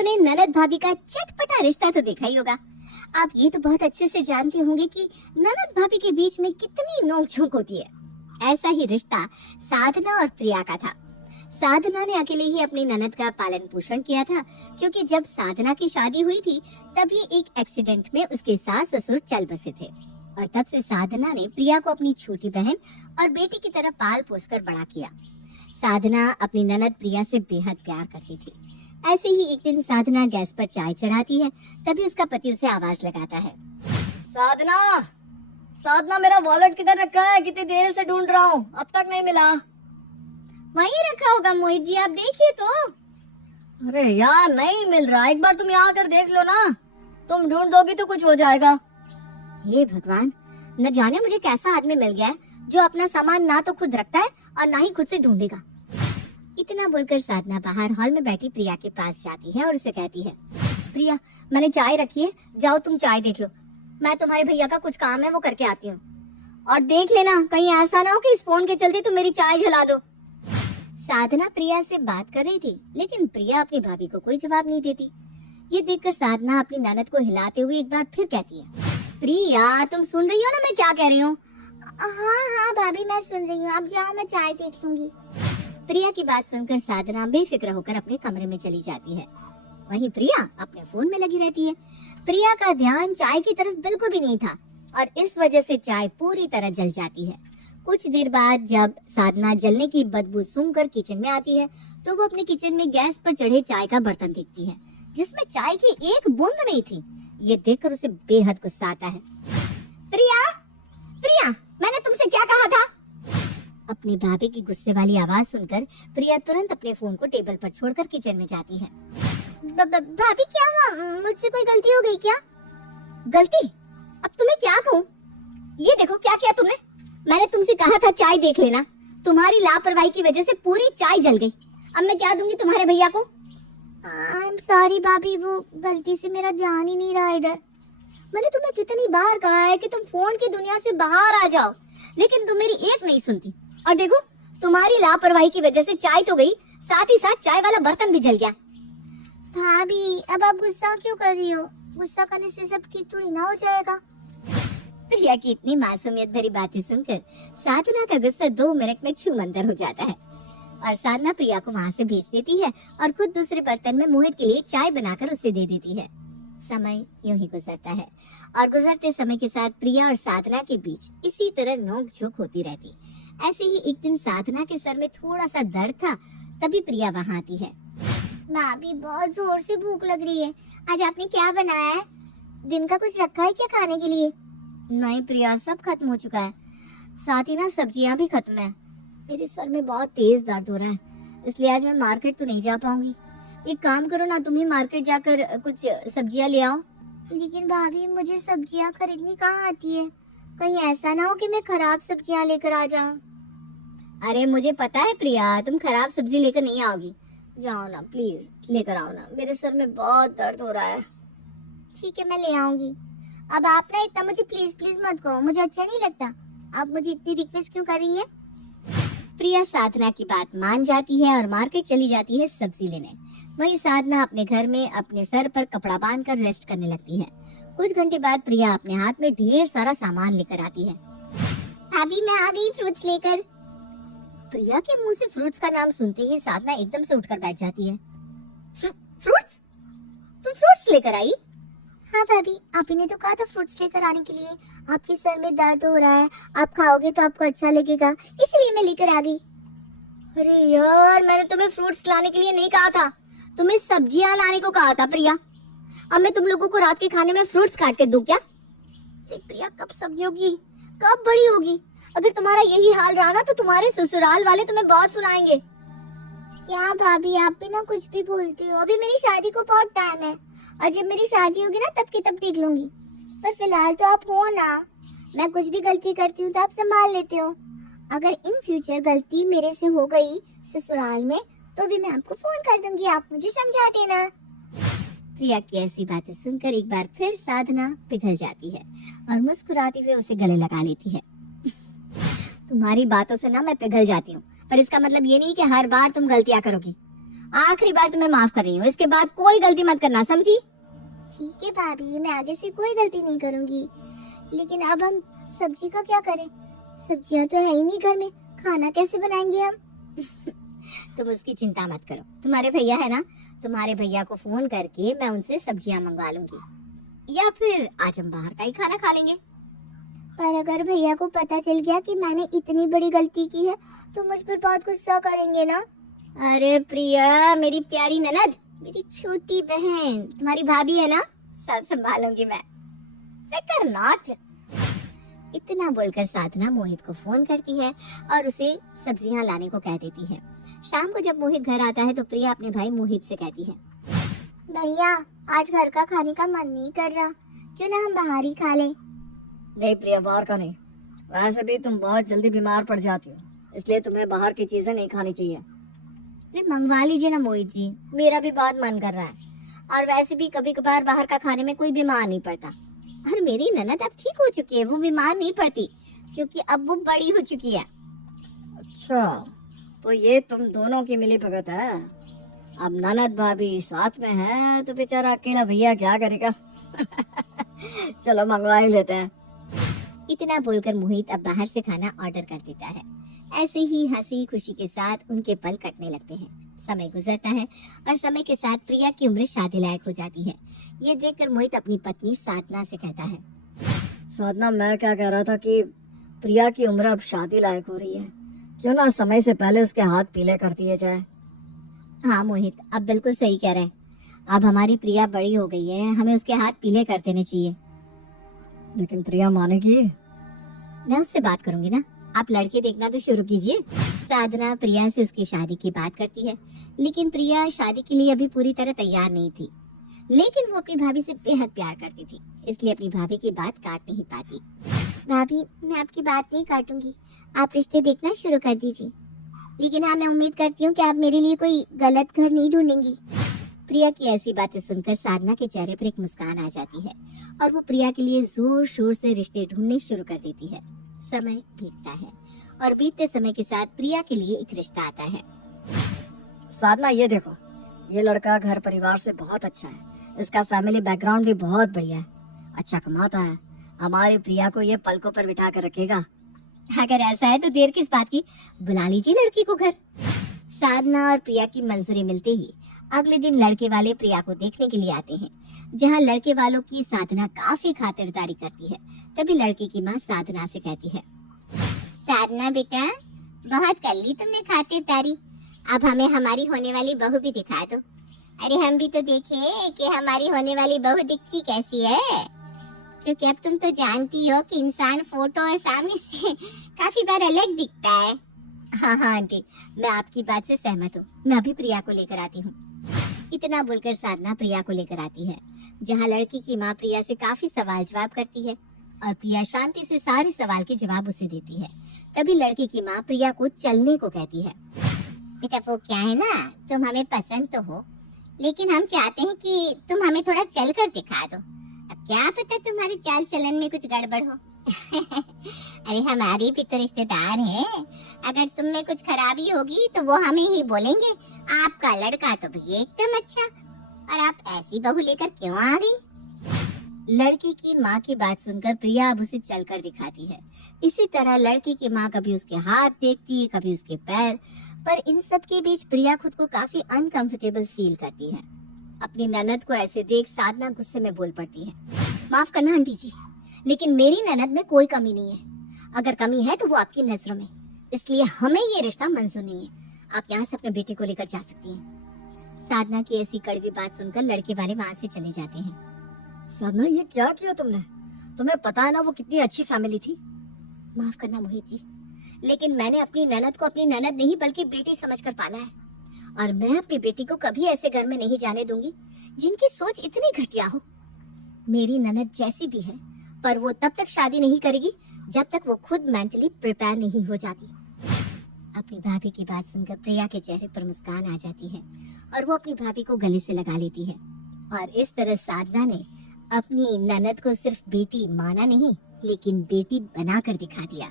लोगों ने ननद भाभी का चटपटा रिश्ता तो देखा ही होगा। आप ये तो बहुत अच्छे से जानते होंगे कि ननद भाभी के बीच में कितनी नोक-झोंक होती है। ऐसा ही रिश्ता साधना और प्रिया का था। साधना ने अकेले ही अपनी ननद का पालन पोषण किया था, क्योंकि जब साधना की शादी हुई थी तभी एक एक्सीडेंट में उसके सास ससुर चल बसे थे और तब से साधना ने प्रिया को अपनी छोटी बहन और बेटी की तरह पाल पोस कर बड़ा किया। साधना अपनी ननद प्रिया से बेहद प्यार करती थी। ऐसे ही एक दिन साधना गैस पर चाय चढ़ाती है, तभी उसका पति उसे आवाज लगाता है। साधना, साधना मेरा वॉलेट किधर रखा है? कितनी देर से ढूंढ रहा हूँ, अब तक नहीं मिला। वहीं रखा होगा मोहित जी, आप देखिए तो। अरे यार नहीं मिल रहा, एक बार तुम यहाँ आकर देख लो ना, तुम ढूंढ दोगी तो कुछ हो जाएगा। हे भगवान, न जाने मुझे कैसा आदमी मिल गया है जो अपना सामान ना तो खुद रखता है और ना ही खुद से ढूंढेगा। इतना बोलकर साधना बाहर हॉल में बैठी प्रिया के पास जाती है और उसे कहती है, प्रिया मैंने चाय रखी है, जाओ तुम चाय देख लो, मैं तुम्हारे भैया का कुछ काम है वो करके आती हूँ। और देख लेना कहीं ऐसा ना हो कि इस फोन के चलते तुम मेरी चाय जला दो। साधना प्रिया से बात कर रही थी, लेकिन प्रिया अपनी भाभी को कोई जवाब नहीं देती। ये देखकर साधना अपनी ननद को हिलाते हुए एक बार फिर कहती है, प्रिया तुम सुन रही हो ना मैं क्या कह रही हूँ? हाँ भाभी मैं सुन रही हूँ, आप जाओ मैं चाय देख लूंगी। प्रिया की बात सुनकर साधना बेफिक्र होकर अपने कमरे में चली जाती है। वहीं प्रिया अपने फोन में लगी रहती है। प्रिया का ध्यान चाय की तरफ बिल्कुल भी नहीं था और इस वजह से चाय पूरी तरह जल जाती है। कुछ देर बाद जब साधना जलने की बदबू सूंघकर किचन में आती है तो वो अपने किचन में गैस पर चढ़े चाय का बर्तन देखती है जिसमें चाय की एक बूंद नहीं थी। ये देखकर उसे बेहद गुस्सा आता है। प्रिया, प्रिया मैंने तुमसे क्या कहा था? अपनी भाभी की गुस्से वाली आवाज सुनकर प्रिया तुरंत अपने फोन को टेबल पर छोड़कर किचन में जाती है। भाभी क्या हुआ? मुझसे कोई गलती हो गई क्या? गलती? अब तुम्हें क्या कहूँ? ये देखो क्या किया तुमने। मैंने तुमसे कहा था चाय देख लेना, तुम्हारी लापरवाही की वजह से पूरी चाय जल गई। अब मैं क्या दूंगी तुम्हारे भैया को? आई एम सॉरी भाभी, वो गलती से मेरा ध्यान ही नहीं रहा इधर। मैंने तुम्हें कितनी बार कहा है कि तुम फोन की दुनिया से बाहर आ जाओ, लेकिन तुम मेरी एक नहीं सुनती। और देखो तुम्हारी लापरवाही की वजह से चाय तो गई, साथ ही साथ चाय वाला बर्तन भी जल गया। भाभी अब आप गुस्सा क्यों कर रही हो? गुस्सा करने से सब ठीक थोड़ी ना हो जाएगा। प्रिया की इतनी मासूमियत भरी बातें सुनकर साधना का गुस्सा 2 मिनट में छूमंतर हो जाता है और साधना प्रिया को वहाँ से भेज देती है और खुद दूसरे बर्तन में मोहित के लिए चाय बनाकर उसे दे देती है। समय यूं ही गुजरता है और गुजरते समय के साथ प्रिया और साधना के बीच इसी तरह नोक झोंक होती रहती। ऐसे ही एक दिन साधना के सर में थोड़ा सा दर्द था, तभी प्रिया वहाँ आती है। भाभी बहुत जोर से भूख लग रही है, आज आपने क्या बनाया है? दिन का कुछ रखा है क्या खाने के लिए? नहीं प्रिया, सब खत्म हो चुका है, साथ ही ना सब्जियां भी खत्म है। मेरे सर में बहुत तेज दर्द हो रहा है, इसलिए आज मैं मार्केट तो नहीं जा पाऊंगी। एक काम करो ना, तुम ही मार्केट जाकर कुछ सब्जियां ले आओ। लेकिन भाभी मुझे सब्जियां खरीदनी कहाँ आती है? कहीं ऐसा ना हो कि मैं खराब सब्जियां लेकर आ जाऊं। अरे मुझे पता है प्रिया, तुम खराब सब्जी लेकर नहीं आओगी। जाओ ना प्लीज, लेकर आओ ना, मेरे सर में बहुत दर्द हो रहा है। ठीक है मैं ले आऊंगी। अब आप ना इतना मुझे प्लीज प्लीज मत कहो, मुझे अच्छा नहीं लगता। आप मुझे इतनी रिक्वेस्ट क्यों कर रही है? प्रिया साधना की बात मान जाती है और मार्केट चली जाती है सब्जी लेने। वहीं साधना अपने घर में अपने सर पर कपड़ा बांधकर रेस्ट करने लगती है। कुछ घंटे बाद प्रिया अपने हाथ में ढेर सारा सामान लेकर आती है। भाभी मैं आ गई फ्रूट्स लेकर। प्रिया के मुंह से फ्रूट्स का नाम सुनते ही साधना एकदम से उठकर बैठ जाती है। फ्रूट्स? तुम फ्रूट्स लेकर आई? हाँ भाभी, आप ही ने तो कहा था फ्रूट्स लेकर आने के लिए। आपके सर में दर्द हो रहा है, आप खाओगे तो आपको अच्छा लगेगा, इसलिए मैं लेकर आ गई। अरे यार, मैंने तुम्हें फ्रूट्स लाने के लिए नहीं कहा था, तुम्हें सब्जियां लाने को कहा था प्रिया। अब मैं तुम लोगों को रात के खाने में फ्रूट्स काट के दूं क्या? प्रिया कब सब्जी होगी, कब बड़ी होगी? अगर तुम्हारा यही हाल रहा ना तो तुम्हारे ससुराल वाले तुम्हें बहुत सुनाएंगे। क्या भाभी, आप भी ना कुछ भी बोलती हो। अभी मेरी शादी को बहुत टाइम है और जब मेरी शादी होगी ना तब की तब देख लूंगी, पर फिलहाल तो आप हो ना। मैं कुछ भी गलती करती हूँ तो आप संभाल लेते हो। अगर इन फ्यूचर गलती मेरे से हो गई ससुराल में तो भी मैं आपको फोन कर दूंगी, आप मुझे समझा देना। प्रिया की ऐसी बातें सुनकर एक बार फिर साधना पिघल जाती है और मुस्कुराती हुए उसे गले लगा लेती है। तुम्हारी बातों से ना मैं पिघल जाती हूँ, पर इसका मतलब ये नहीं कि हर बार तुम गलतियाँ करोगी। आखिरी बार तुम्हें माफ कर रही हूँ, इसके बाद कोई गलती मत करना, समझी? ठीक है भाभी, मैं आगे से कोई गलती नहीं करूंगी। लेकिन अब हम सब्जी का क्या करें? सब्जियां तो है ही नहीं घर में, खाना कैसे बनाएंगे हम? तुम उसकी चिंता मत करो, तुम्हारे भैया है ना, तुम्हारे भैया को फोन करके मैं उनसे सब्जियां मंगवा लूंगी, या फिर आज हम बाहर का ही खाना खा लेंगे। पर अगर भैया को पता चल गया कि मैंने इतनी बड़ी गलती की है तो मुझ पर बहुत गुस्सा करेंगे ना। अरे प्रिया, मेरी प्यारी ननद, मेरी छोटी बहन, तुम्हारी भाभी है ना, सब संभालूंगी मैं, फिकर नॉट। इतना बोलकर साधना मोहित को फोन करती है और उसे सब्जियां लाने को कह देती है। शाम को जब मोहित घर आता है तो प्रिया अपने भाई मोहित से कहती है, भैया आज घर का खाने का मन नहीं कर रहा, क्यों ना हम बाहर ही खा लें? नहीं प्रिया, बाहर का नहीं, वैसे भी तुम बहुत जल्दी बीमार पड़ जाती हो, इसलिए तुम्हें बाहर की चीजें नहीं खानी चाहिए। अरे मंगवा लीजिए ना मोहित जी, मेरा भी बहुत मन कर रहा है, और वैसे भी कभी कभार बाहर का खाने में कोई बीमार नहीं पड़ता। और मेरी ननद अब ठीक हो चुकी है, वो बीमार नहीं पड़ती क्योंकि अब वो बड़ी हो चुकी है। अच्छा, तो ये तुम दोनों की मिली भगत है। अब ननद भाभी साथ में है तो बेचारा अकेला भैया क्या करेगा। चलो मंगवा ही लेते हैं। इतना बोलकर मोहित अब बाहर से खाना ऑर्डर कर देता है। ऐसे ही हंसी खुशी के साथ उनके पल कटने लगते हैं। समय गुजरता है और समय के साथ प्रिया की उम्र शादी लायक हो जाती है। ये देखकर मोहित अपनी पत्नी साधना से कहता है, साधना, मैं क्या कह रहा था कि प्रिया की उम्र अब शादी लायक हो रही है, क्यों ना समय से पहले उसके हाथ पीले कर दिए जाए। हाँ मोहित, अब बिल्कुल सही कह रहे हैं। अब हमारी प्रिया बड़ी हो गई है, हमें उसके हाथ पीले कर देने चाहिए। लेकिन प्रिया मानेगी? मैं उससे बात करूंगी ना, आप लड़के देखना तो शुरू कीजिए। साधना प्रिया से उसकी शादी की बात करती है, लेकिन प्रिया शादी के लिए अभी पूरी तरह तैयार नहीं थी। लेकिन वो अपनी भाभी से बेहद प्यार करती थी, इसलिए अपनी भाभी की बात काट नहीं पाती। भाभी, मैं आपकी बात नहीं काटूंगी, आप रिश्ते देखना शुरू कर दीजिए। लेकिन हाँ, मैं उम्मीद करती हूँ कि आप मेरे लिए कोई गलत घर नहीं ढूंढेंगी। प्रिया की ऐसी बातें सुनकर साधना के चेहरे पर एक मुस्कान आ जाती है और वो प्रिया के लिए जोर शोर से रिश्ते ढूंढने शुरू कर देती है। समय बीतता है और बीतते समय के साथ प्रिया के लिए एक रिश्ता आता है। साधना, ये देखो, ये लड़का घर परिवार से बहुत अच्छा है, इसका फैमिली बैकग्राउंड भी बहुत बढ़िया है, अच्छा कमाता है, हमारी प्रिया को ये पलकों पर बिठा कर रखेगा। अगर ऐसा है तो देर किस बात की, बुला लीजिए लड़की को घर। साधना और प्रिया की मंजूरी मिलते ही अगले दिन लड़के वाले प्रिया को देखने के लिए आते हैं। जहाँ लड़के वालों की साधना काफी खातिरदारी करती है, तभी लड़के की माँ साधना से कहती है, साधना बेटा, बहुत कर ली तुमने खातिरदारी, अब हमें हमारी होने वाली बहू भी दिखा दो। अरे हम भी तो देखें कि हमारी होने वाली बहू दिखती कैसी है, क्योंकि अब तुम तो जानती हो कि इंसान फोटो और सामने से काफी बार अलग दिखता है। हाँ हाँ आंटी, मैं आपकी बात से सहमत हूँ, मैं अभी प्रिया को लेकर आती हूँ। इतना बोलकर साधना प्रिया को लेकर आती है, जहाँ लड़की की माँ प्रिया से काफी सवाल जवाब करती है और प्रिया शांति से सारे सवाल के जवाब उसे देती है। तभी लड़की की माँ प्रिया को चलने को कहती है। बेटा वो क्या है ना, तुम हमें पसंद तो हो, लेकिन हम चाहते हैं कि तुम हमें थोड़ा चल कर दिखा दो। अब क्या पता तुम्हारे चाल चलन में कुछ गड़बड़ हो। अरे हमारे भी तो रिश्तेदार हैं, अगर तुम में कुछ खराबी होगी तो वो हमें ही बोलेंगे। आपका लड़का तो भैया एकदम अच्छा, और आप ऐसी बहू लेकर क्यों आ गई? लड़की की माँ की बात सुनकर प्रिया अब उसे चलकर दिखाती है। इसी तरह लड़की की माँ कभी उसके हाथ देखती है, कभी उसके पैर, पर इन सब के बीच प्रिया खुद को काफी अनकंफर्टेबल फील करती है। अपनी ननद को ऐसे देख साधना गुस्से में बोल पड़ती है, माफ करना आंटी जी, लेकिन मेरी ननद में कोई कमी नहीं है, अगर कमी है तो वो आपकी नजरों में, इसलिए हमें ये रिश्ता मंजूर नहीं है। आप यहाँ से अपने बेटे को लेकर जा सकती हैं। साधना की ऐसी कड़वी बात सुनकर लड़के वाले वहाँ से चले जाते हैं। साधना, ये क्या किया तुमने? तुम्हें पता है ना वो कितनी अच्छी फैमिली थी। माफ करना मोहित जी, लेकिन मैंने अपनी ननद को अपनी ननद नहीं बल्कि बेटी समझकर पाला है, और मैं अपनी बेटी को कभी ऐसे घर में नहीं जाने दूंगी जिनकी सोच इतनी घटिया हो। मेरी ननद जैसी भी है, पर वो तब तक शादी नहीं करेगी जब तक वो खुद मेंटली प्रिपेयर नहीं हो जाती। अपनी भाभी की बात सुनकर प्रिया के चेहरे पर मुस्कान आ जाती है और वो अपनी भाभी को गले से लगा लेती है, और इस तरह साधना ने अपनी ननद को सिर्फ बेटी माना नहीं, लेकिन बेटी बनाकर दिखा दिया।